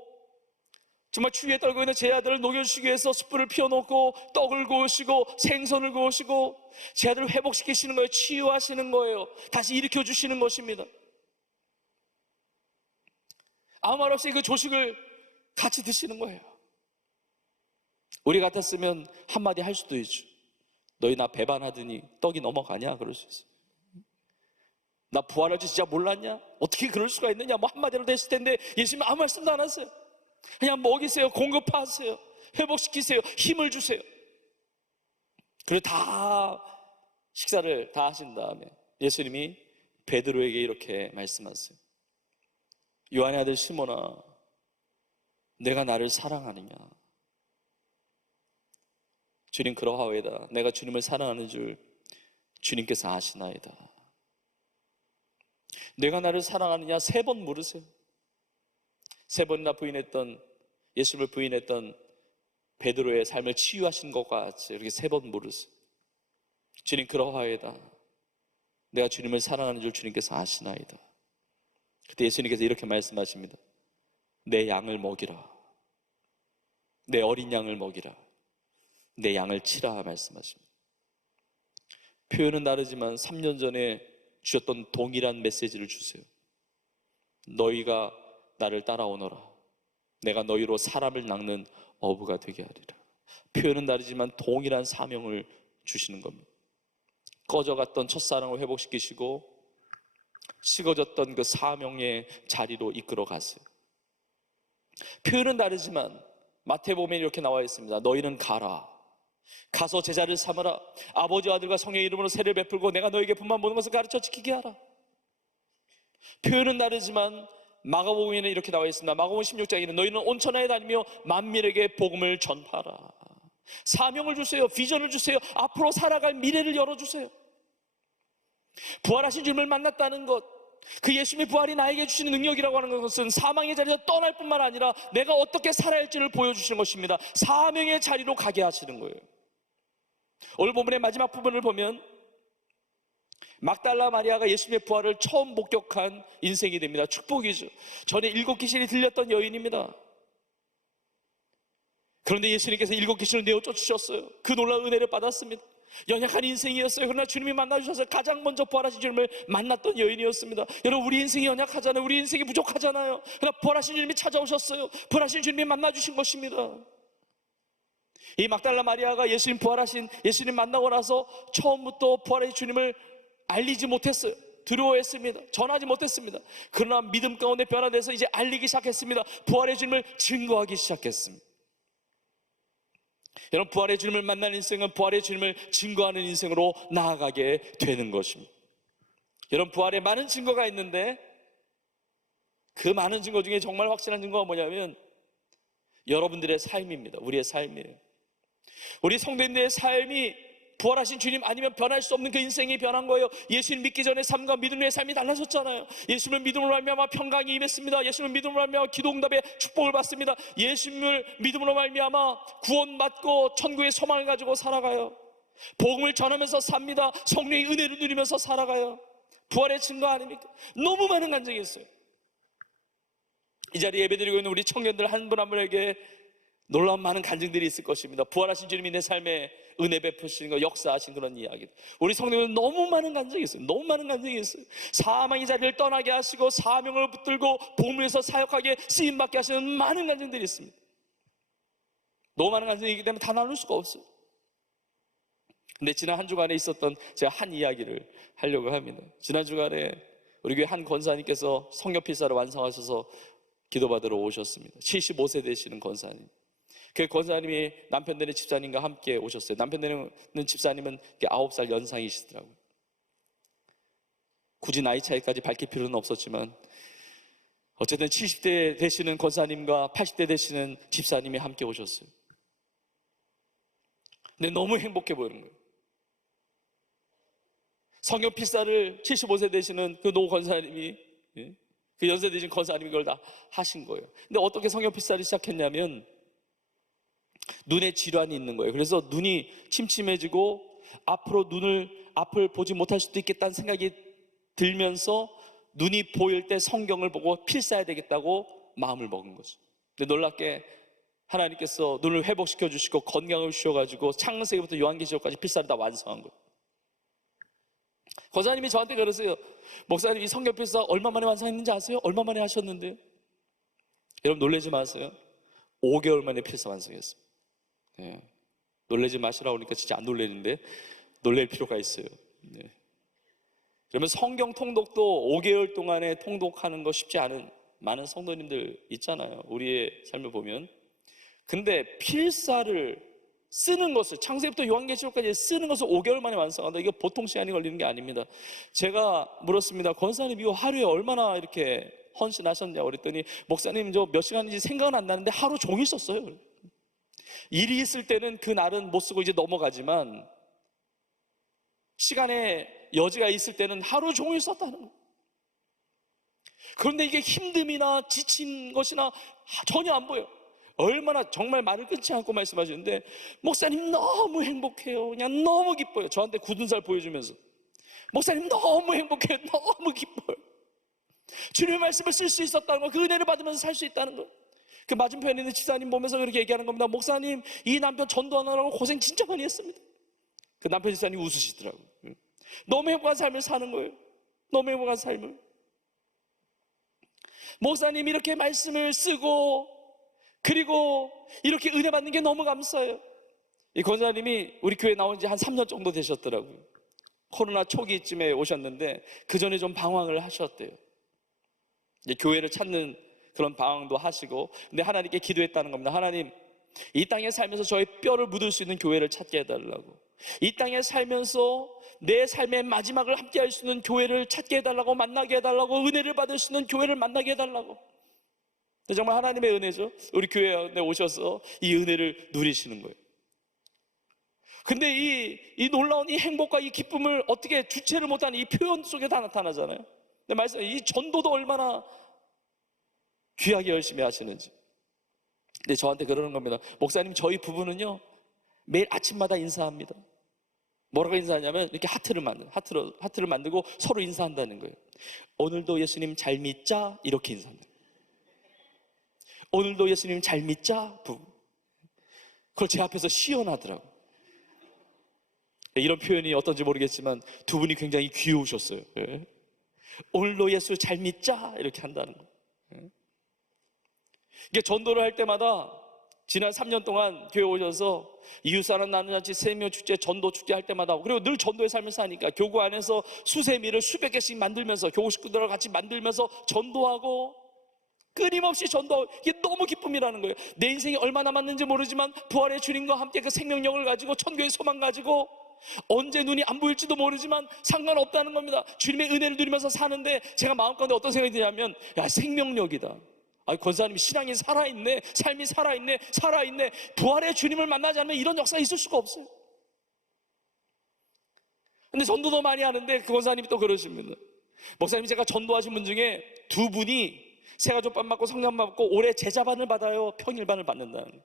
정말 추위에 떨고 있는 제자들을 녹여주시기 위해서 숯불을 피워놓고 떡을 구우시고 생선을 구우시고 제자들을 회복시키시는 거예요. 치유하시는 거예요. 다시 일으켜주시는 것입니다. 아무 말 없이 그 조식을 같이 드시는 거예요. 우리 같았으면 한마디 할 수도 있죠. 너희 나 배반하더니 떡이 넘어가냐? 그럴 수 있어요. 나 부활할 줄 진짜 몰랐냐? 어떻게 그럴 수가 있느냐? 한마디라도 했을 텐데 예수님은 아무 말씀도 안 하세요. 그냥 먹이세요. 공급하세요. 회복시키세요. 힘을 주세요. 그리고 다 식사를 다 하신 다음에 예수님이 베드로에게 이렇게 말씀하세요. 요한의 아들 시몬아, 내가 나를 사랑하느냐? 주님 그러하오이다. 내가 주님을 사랑하는 줄 주님께서 아시나이다. 내가 나를 사랑하느냐? 3번 물으세요. 3번이나 부인했던, 예수님을 부인했던 베드로의 삶을 치유하신 것과 같이 이렇게 3번 물으세요. 주님 그러하이다. 내가 주님을 사랑하는 줄 주님께서 아시나이다. 그때 예수님께서 이렇게 말씀하십니다. 내 양을 먹이라. 내 어린 양을 먹이라. 내 양을 치라 말씀하십니다. 표현은 다르지만 3년 전에 주셨던 동일한 메시지를 주세요. 너희가 나를 따라오너라. 내가 너희로 사람을 낚는 어부가 되게 하리라. 표현은 다르지만 동일한 사명을 주시는 겁니다. 꺼져갔던 첫사랑을 회복시키시고 식어졌던 그 사명의 자리로 이끌어 가세요. 표현은 다르지만 마태복음에 이렇게 나와 있습니다. 너희는 가라. 가서 제자를 삼으라. 아버지와 아들과 성령의 이름으로 세례를 베풀고 내가 너에게 분만 모든 것을 가르쳐 지키게 하라. 표현은 다르지만 마가복음에는 이렇게 나와 있습니다. 마가복음 16장에는 너희는 온 천하에 다니며 만민에게 복음을 전파하라. 사명을 주세요. 비전을 주세요. 앞으로 살아갈 미래를 열어주세요. 부활하신 주님을 만났다는 것, 그 예수님의 부활이 나에게 주시는 능력이라고 하는 것은 사망의 자리에서 떠날 뿐만 아니라 내가 어떻게 살아야 할지를 보여주시는 것입니다. 사명의 자리로 가게 하시는 거예요. 오늘 본문의 마지막 부분을 보면 막달라 마리아가 예수님의 부활을 처음 목격한 인생이 됩니다. 축복이죠. 전에 7 귀신이 들렸던 여인입니다. 그런데 예수님께서 7 귀신을 내어 쫓으셨어요. 그 놀라운 은혜를 받았습니다. 연약한 인생이었어요. 그러나 주님이 만나주셔서 가장 먼저 부활하신 주님을 만났던 여인이었습니다. 여러분, 우리 인생이 연약하잖아요. 우리 인생이 부족하잖아요. 그러나 부활하신 주님이 찾아오셨어요. 부활하신 주님이 만나주신 것입니다. 이 막달라 마리아가 예수님 부활하신 예수님 만나고 나서 처음부터 부활하신 주님을 알리지 못했어요. 두려워했습니다. 전하지 못했습니다. 그러나 믿음 가운데 변화돼서 이제 알리기 시작했습니다. 부활의 주님을 증거하기 시작했습니다. 여러분, 부활의 주님을 만나는 인생은 부활의 주님을 증거하는 인생으로 나아가게 되는 것입니다. 여러분, 부활에 많은 증거가 있는데 그 많은 증거 중에 정말 확실한 증거가 뭐냐면 여러분들의 삶입니다. 우리의 삶이에요. 우리 성도님들의 삶이 부활하신 주님 아니면 변할 수 없는 그 인생이 변한 거예요. 예수님 믿기 전에 삶과 믿음의 삶이 달라졌잖아요. 예수님을 믿음으로 말미암아 평강이 임했습니다. 예수님을 믿음으로 말미암아 기도응답의 축복을 받습니다. 예수님을 믿음으로 말미암아 구원받고 천국의 소망을 가지고 살아가요. 복음을 전하면서 삽니다. 성령의 은혜를 누리면서 살아가요. 부활의 증거 아닙니까? 너무 많은 간증이 있어요. 이 자리에 예배드리고 있는 우리 청년들 한 분 한 분에게 놀라운 많은 간증들이 있을 것입니다. 부활하신 주님이 내 삶에 은혜 베푸시는 거, 역사하신 그런 이야기. 우리 성도님은 너무 많은 간증이 있어요. 너무 많은 간증이 있어요. 사망의 자리를 떠나게 하시고 사명을 붙들고 복음을 위해서 사역하게 쓰임받게 하시는 많은 간증들이 있습니다. 너무 많은 간증이기 때문에 다 나눌 수가 없어요. 근데 지난 한 주간에 있었던 제가 한 이야기를 하려고 합니다. 지난 주간에 우리 교회 한 권사님께서 성경 필사를 완성하셔서 기도받으러 오셨습니다. 75세 되시는 권사님. 그 권사님이 남편 되는 집사님과 함께 오셨어요. 남편 되는 집사님은 9살 연상이시더라고요. 굳이 나이 차이까지 밝힐 필요는 없었지만 어쨌든 70대 되시는 권사님과 80대 되시는 집사님이 함께 오셨어요. 근데 너무 행복해 보이는 거예요. 성경 필사를 75세 되시는 그 노 권사님이, 그 연세 되신 권사님이 그걸 다 하신 거예요. 근데 어떻게 성경 필사를 시작했냐면 눈에 질환이 있는 거예요. 그래서 눈이 침침해지고 앞으로 앞을 보지 못할 수도 있겠다는 생각이 들면서 눈이 보일 때 성경을 보고 필사해야 되겠다고 마음을 먹은 거죠. 근데 놀랍게 하나님께서 눈을 회복시켜 주시고 건강을 주셔가지고 창세기부터 요한계시록까지 필사를 다 완성한 거예요. 권사님이 저한테 그러세요. 목사님, 이 성경 필사 얼마 만에 완성했는지 아세요? 얼마 만에 하셨는데요? 여러분, 놀라지 마세요. 5개월 만에 필사 완성했습니다. 네. 놀라지 마시라고 하니까 진짜 안 놀라는데 놀랄 필요가 있어요. 네. 그러면 성경 통독도 5개월 동안에 통독하는 거 쉽지 않은 많은 성도님들 있잖아요. 우리의 삶을 보면. 근데 필사를 쓰는 것을, 창세기부터 요한계시록까지 쓰는 것을 5개월 만에 완성한다. 이거 보통 시간이 걸리는 게 아닙니다. 제가 물었습니다. 권사님, 이거 하루에 얼마나 이렇게 헌신하셨냐고 그랬더니 목사님, 저 몇 시간인지 생각은 안 나는데 하루 종일 썼어요. 일이 있을 때는 그 날은 못 쓰고 이제 넘어가지만 시간에 여지가 있을 때는 하루 종일 썼다는 거예요. 그런데 이게 힘듦이나 지친 것이나 전혀 안 보여. 얼마나 정말 말을 끊지 않고 말씀하시는데 목사님 너무 행복해요. 그냥 너무 기뻐요. 저한테 굳은 살 보여주면서 목사님 너무 행복해요. 너무 기뻐요. 주님의 말씀을 쓸 수 있었다는 거, 그 은혜를 받으면서 살 수 있다는 거. 그 맞은편에 있는 집사님 보면서 그렇게 얘기하는 겁니다. 목사님, 이 남편 전도하느라고 고생 진짜 많이 했습니다. 그 남편 집사님이 웃으시더라고요. 너무 행복한 삶을 사는 거예요. 너무 행복한 삶을. 목사님 이렇게 말씀을 쓰고 그리고 이렇게 은혜 받는 게 너무 감사해요. 이 권사님이 우리 교회 나온 지 한 3년 정도 되셨더라고요. 코로나 초기쯤에 오셨는데 그 전에 좀 방황을 하셨대요. 이제 교회를 찾는 그런 방황도 하시고, 근데 하나님께 기도했다는 겁니다. 하나님, 이 땅에 살면서 저의 뼈를 묻을 수 있는 교회를 찾게 해달라고. 이 땅에 살면서 내 삶의 마지막을 함께 할 수 있는 교회를 찾게 해달라고, 만나게 해달라고, 은혜를 받을 수 있는 교회를 만나게 해달라고. 정말 하나님의 은혜죠. 우리 교회에 오셔서 이 은혜를 누리시는 거예요. 근데 이 놀라운 이 행복과 이 기쁨을 어떻게 주체를 못하는 이 표현 속에 다 나타나잖아요. 근데 말씀, 이 전도도 얼마나 귀하게 열심히 하시는지. 근데 저한테 그러는 겁니다. 목사님, 저희 부부는요 매일 아침마다 인사합니다. 뭐라고 인사하냐면 이렇게 하트를 만들고 서로 인사한다는 거예요. 오늘도 예수님 잘 믿자, 이렇게 인사합니다. 오늘도 예수님 잘 믿자, 부부. 그걸 제 앞에서 시연하더라고요. 이런 표현이 어떤지 모르겠지만 두 분이 굉장히 귀여우셨어요. 예. 오늘도 예수 잘 믿자, 이렇게 한다는 거예요. 예. 이게 전도를 할 때마다 지난 3년 동안 교회 오셔서 이웃사랑 나눔잔치, 세미오축제, 전도축제 할 때마다, 그리고 늘 전도의 삶을 사니까 교구 안에서 수세미를 수백 개씩 만들면서 교구 식구들과 같이 만들면서 전도하고, 끊임없이 전도하고, 이게 너무 기쁨이라는 거예요. 내 인생이 얼마 남았는지 모르지만 부활의 주님과 함께 그 생명력을 가지고, 천국의 소망 가지고, 언제 눈이 안 보일지도 모르지만 상관없다는 겁니다. 주님의 은혜를 누리면서 사는데 제가 마음 가운데 어떤 생각이 드냐면, 야, 생명력이다. 권사님이 신앙이 살아있네, 삶이 살아있네. 부활의 주님을 만나지 않으면 이런 역사가 있을 수가 없어요. 근데 전도도 많이 하는데 그 권사님이 또 그러십니다. 목사님, 제가 전도하신 분 중에 두 분이 세가족반 받고 성령반 받고 올해 제자반을 받아요, 평일반을 받는다는.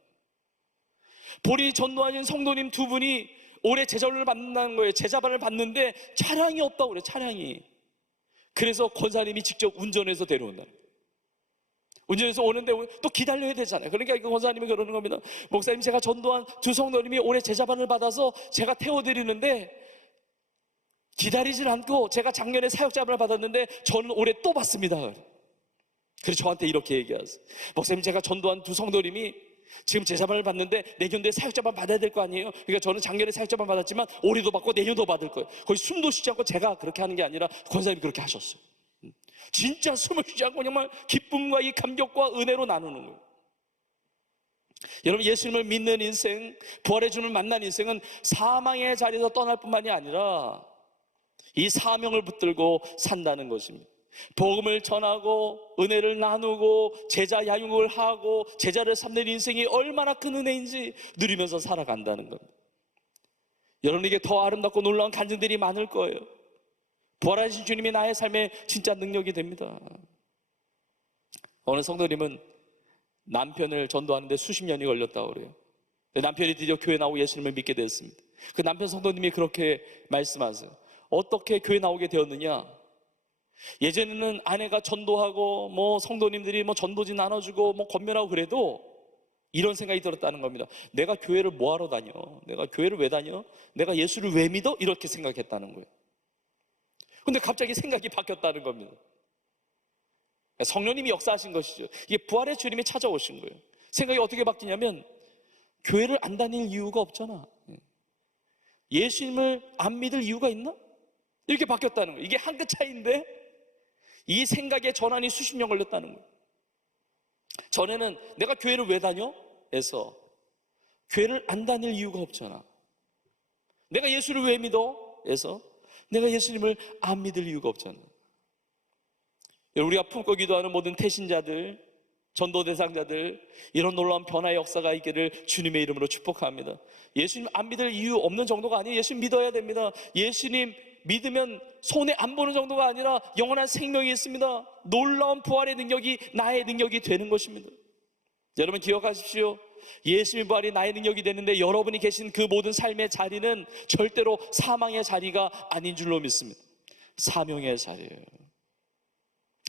본인이 전도하신 성도님 두 분이 올해 제자반을 받는다는 거예요. 제자반을 받는데 차량이 없다고 그래요, 차량이. 그래서 권사님이 직접 운전해서 데려온다는 거예요. 운전해서 오는데 또 기다려야 되잖아요. 그러니까 그 권사님이 그러는 겁니다. 목사님, 제가 전도한 두 성도님이 올해 제자반을 받아서 제가 태워드리는데 기다리질 않고, 제가 작년에 사역자반을 받았는데 저는 올해 또 받습니다. 그래서 저한테 이렇게 얘기하세요. 목사님, 제가 전도한 두 성도님이 지금 제자반을 받는데 내년도에 사역자반 받아야 될 거 아니에요? 그러니까 저는 작년에 사역자반 받았지만 올해도 받고 내년도 받을 거예요. 거의 숨도 쉬지 않고, 제가 그렇게 하는 게 아니라 권사님이 그렇게 하셨어요. 진짜 숨을 쉬지 않고 정말 기쁨과 이 감격과 은혜로 나누는 거예요. 여러분, 예수님을 믿는 인생, 부활의 주님을 만난 인생은 사망의 자리에서 떠날 뿐만이 아니라 이 사명을 붙들고 산다는 것입니다. 복음을 전하고 은혜를 나누고 제자 양육을 하고 제자를 삼는 인생이 얼마나 큰 은혜인지 누리면서 살아간다는 겁니다. 여러분에게 더 아름답고 놀라운 간증들이 많을 거예요. 부활하신 주님이 나의 삶의 진짜 능력이 됩니다. 어느 성도님은 남편을 전도하는데 수십 년이 걸렸다고 그래요. 남편이 드디어 교회 나오고 예수님을 믿게 됐습니다. 그 남편 성도님이 그렇게 말씀하세요. 어떻게 교회 나오게 되었느냐? 예전에는 아내가 전도하고 뭐 성도님들이 뭐 전도지 나눠주고 뭐 권면하고 그래도 이런 생각이 들었다는 겁니다. 내가 교회를 뭐하러 다녀? 내가 교회를 왜 다녀? 내가 예수를 왜 믿어? 이렇게 생각했다는 거예요. 근데 갑자기 생각이 바뀌었다는 겁니다. 성령님이 역사하신 것이죠. 이게 부활의 주님이 찾아오신 거예요. 생각이 어떻게 바뀌냐면, 교회를 안 다닐 이유가 없잖아. 예수님을 안 믿을 이유가 있나? 이렇게 바뀌었다는 거예요. 이게 한 끗 차이인데 이 생각의 전환이 수십 년 걸렸다는 거예요. 전에는 내가 교회를 왜 다녀? 해서 교회를 안 다닐 이유가 없잖아. 내가 예수를 왜 믿어? 해서 내가 예수님을 안 믿을 이유가 없잖아. 우리가 품고 기도하는 모든 태신자들, 전도 대상자들, 이런 놀라운 변화의 역사가 있기를 주님의 이름으로 축복합니다. 예수님 안 믿을 이유 없는 정도가 아니에요. 예수님 믿어야 됩니다. 예수님 믿으면 손해 안 보는 정도가 아니라 영원한 생명이 있습니다. 놀라운 부활의 능력이 나의 능력이 되는 것입니다. 여러분 기억하십시오. 예수님의 부활이 나의 능력이 되는데 여러분이 계신 그 모든 삶의 자리는 절대로 사망의 자리가 아닌 줄로 믿습니다. 사명의 자리예요.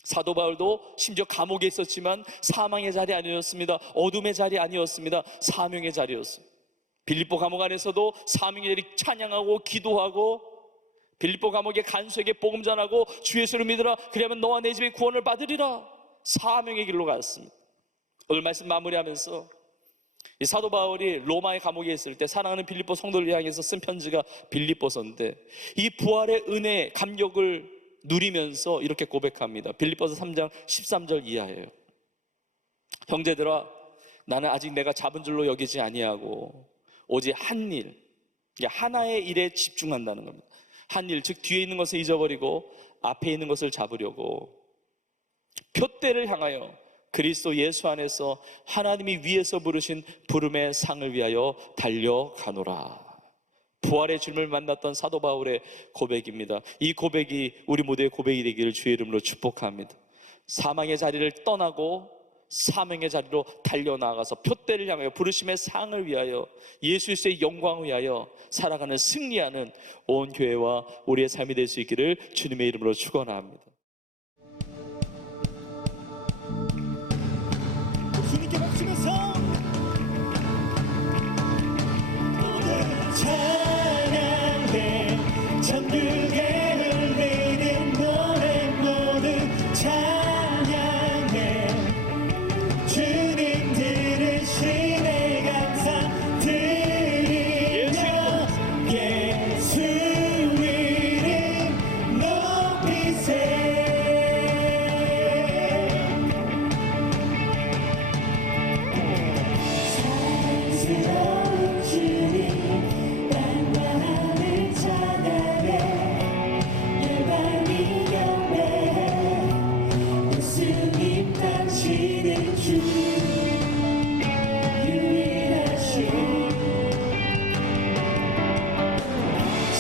사도 바울도 심지어 감옥에 있었지만 사망의 자리 아니었습니다. 어둠의 자리 아니었습니다. 사명의 자리였어요. 빌립보 감옥 안에서도 사명의 자리 찬양하고 기도하고, 빌립보 감옥의 간수에게 복음 전하고 주 예수를 믿으라, 그리하면 너와 내 집에 구원을 받으리라. 사명의 길로 갔습니다. 오늘 말씀 마무리하면서 이 사도 바울이 로마의 감옥에 있을 때 사랑하는 빌립보 성도를 향해서 쓴 편지가 빌립보서인데, 이 부활의 은혜 감격을 누리면서 이렇게 고백합니다. 빌립보서 3장 13절 이하예요. 형제들아, 나는 아직 내가 잡은 줄로 여기지 아니하고 오직 한 일, 하나의 일에 집중한다는 겁니다. 한 일, 즉 뒤에 있는 것을 잊어버리고 앞에 있는 것을 잡으려고 표대를 향하여 그리스도 예수 안에서 하나님이 위에서 부르신 부름의 상을 위하여 달려가노라. 부활의 주님을 만났던 사도 바울의 고백입니다. 이 고백이 우리 모두의 고백이 되기를 주의 이름으로 축복합니다. 사망의 자리를 떠나고 사명의 자리로 달려나가서 표대를 향하여 부르심의 상을 위하여 예수 그리스도의 영광을 위하여 살아가는 승리하는 온 교회와 우리의 삶이 될 수 있기를 주님의 이름으로 축원합니다. 주님께 박수면서 찬양해 천국에 흘리는 노래 모두 찬양해 주님 들으시네 감사 드리며 예수 이름 높이세. 사랑스러운 주님 땅과 하늘 찬양해 열방이 경배해 예수님 당신은 주 유일하신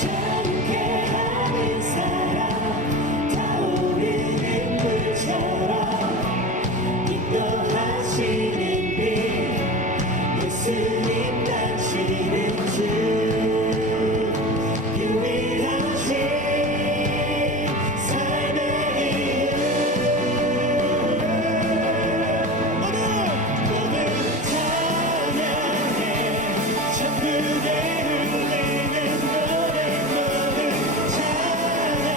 자유케 하는 사랑 타오르는 물처럼 인도하시는 예수님 당신은 주 유일하신 삶의 이유 모두 찬양해 천국에 흘리는 노래 모두 찬양해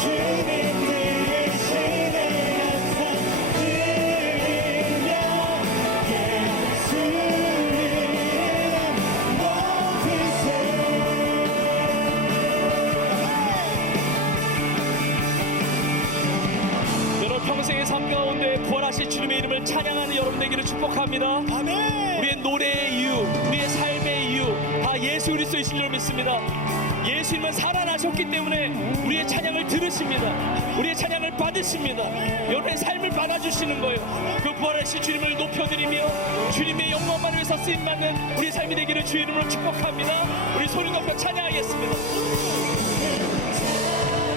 주님 들으시네 감사 드리며 예수 이름 높이세. 여러분 평생의 삶 가운데 부활하신 주님의 이름을 찬양하는 여러분 되기를 축복합니다. 아멘. 우리의 노래의 이유, 우리의 삶의 이유 다 예수 그리스도이신 줄 믿습니다. 예수님은 살아나셨기 때문에 우리의 찬양을 들으십니다. 우리의 찬양을 받으십니다. 여러분의 삶을 받아주시는 거예요. 그 부활하신 주님을 높여드리며 주님의 영광만을 위해서 쓰임받는 우리의 삶이 되기를 주의 이름으로 축복합니다. 우리 소리 높여 찬양하겠습니다.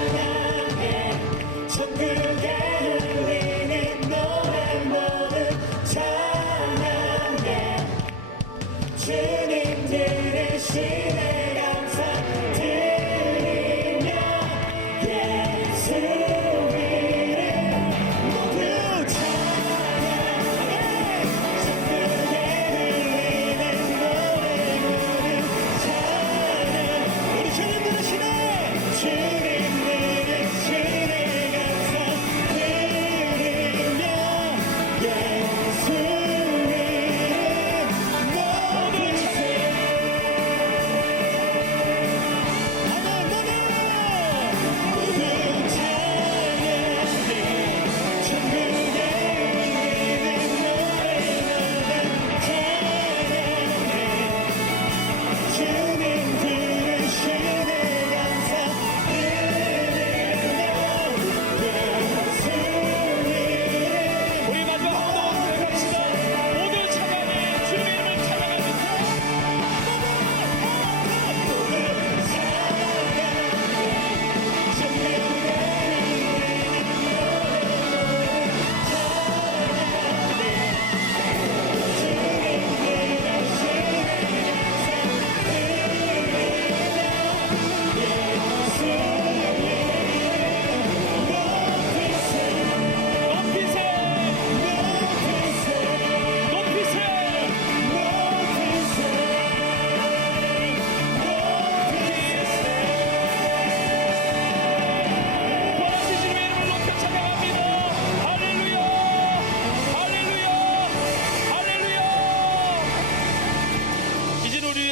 찬양해 천국에 흘리는 노래 모두 찬양해 주님 들으시네 감사 드리며 예수 이름 모두 찬양해 천국에 흘리는 노래 모두 찬양 우리 주님 들으시네 주님 들으시네 감사 드리며 예수 이름 높이세. 모두 찬양해 천국에 울리는 노래마다 찬양해 주님 들으시네 감사 드리며 예수 이름 우리 마지막 한번 더 고백합시다. 모두 찬양해 주님의 이름을 찬양합니다.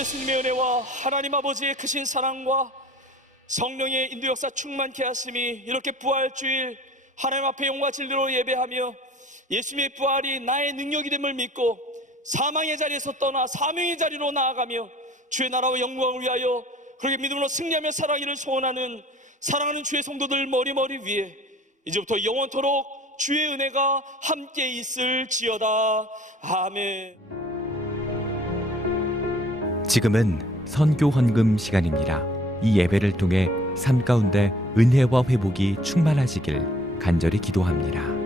예수님의 은혜와 하나님 아버지의 크신 사랑과 성령의 인도 역사 충만케 하심이 이렇게 부활주일 하나님 앞에 영과 진리로 예배하며 예수님의 부활이 나의 능력이 됨을 믿고 사망의 자리에서 떠나 사명의 자리로 나아가며 주의 나라와 영광을 위하여 그렇게 믿음으로 승리하며 살아가기를 소원하는 사랑하는 주의 성도들 머리머리 위에 이제부터 영원토록 주의 은혜가 함께 있을지어다. 아멘. 지금은 선교 헌금 시간입니다. 이 예배를 통해 삶 가운데 은혜와 회복이 충만하시길 간절히 기도합니다.